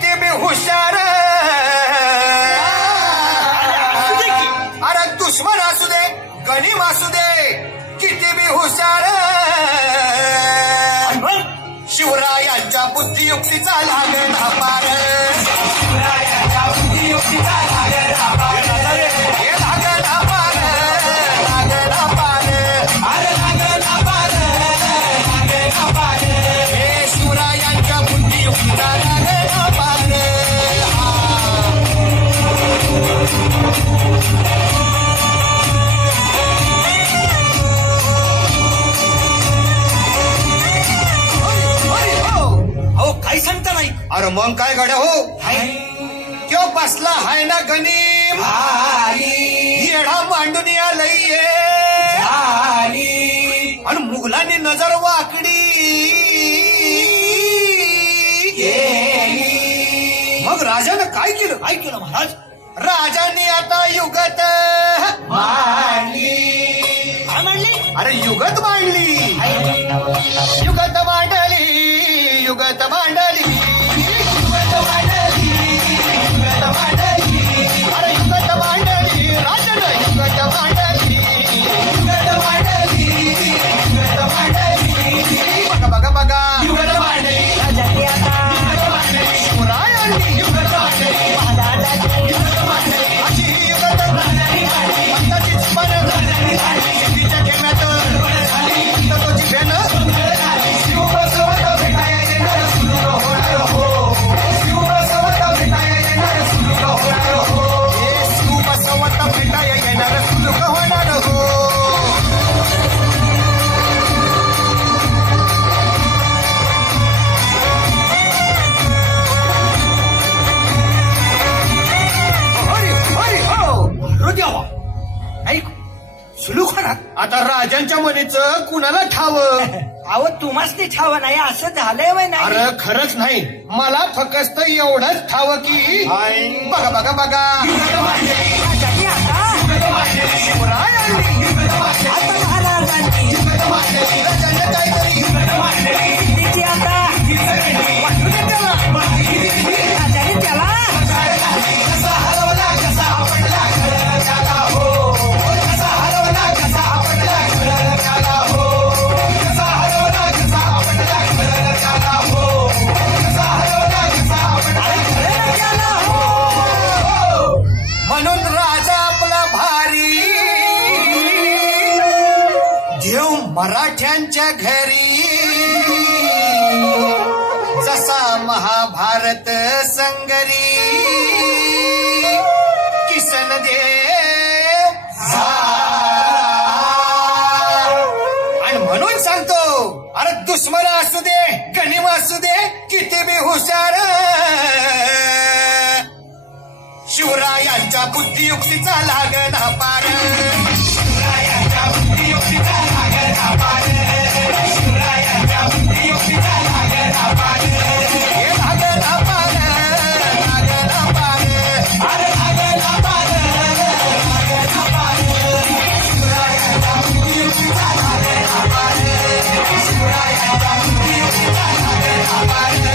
किती बी हुशार अरे दुश्मन असू दे गणिम असू दे किती बी हुशार शिवरायांच्या बुद्धियुक्तीचा लागला पार शिवरायांच्या बुद्धियुक्तीचा लागला पार हे लागला पार लागला पार अरे लागला पार लागला पार हे शिवरायांच्या बुद्धियुक्तीचा लागला पार काही सांगता नाही. अरे मग काय गड्या हो त्यो बसला हाय ना गणिम येडा मांडून आलंय आणि मुघलांनी नजर वाकडी मग राजानं काय केलं महाराज? राजांनी आता युगत काय म्हणली? अरे युगत मांडली युगत मांडली युगत मांडली युगत मांडली युगत मांडली अरे युगत मांडली राजानं युगत मांडली युगत मांडली युगत मांडली बघा बघा बघा युगत मांडली राजाची आता युगत मांडली शिवरायांनी युगत मांडली युगत मांडली अशी ही युगत मांडली पंताचीच मन शेतीच्या खेम्यात पंत तोची भेन शिवबसवत भेटाया येणार सुरू होणार हो शिवबसवत भेटाया येणार सुरू होणार हो हे शिवबसवत भेटाया येणार सुरू होणार हो हरी हरी हो हृदयावा ऐक सुलूखना. आता राजांच्या मनीचं कुणाला ठावं अहो तुम्हाच ते ठाव नाही असं झालंय वय नाही. अरे खरंच नाही मला फक्त एवढंच ठावं की बघा बघा बघा राजाची आता शिवरायांनी आता महाराजांची राजांनी काहीतरी सिद्धीची आता वाटू दे त्याला राजाने त्याला कसा हरवला कसा आपटला खरं त्याला हो कसा हरवला कसा आपटला खरं त्याला हो कसा हरवला कसा आपटला खरं त्याला हो कसा हरवला कसा आपटला खरं त्याला हो म्हणून राजा आपला भारी देव मराठ्यांच्या घरी जसा महाभारत संगरी किसन देव आणि म्हणून सांगतो अरे दुश्मन असू दे गणिम असू दे किती बी हुशार शिवरायांच्या बुद्धियुक्तीचा लागला पार शिवरायांच्या बुद्धियुक्तीचा लागला पार शिवरायांच्या बुद्धियुक्तीचा लागला पार हे लागला पार लागला पार अरे लागला पार लागला पार शिवरायांच्या बुद्धियुक्तीचा लागला पार शिवरायांच्या बुद्धियुक्तीचा लागला पार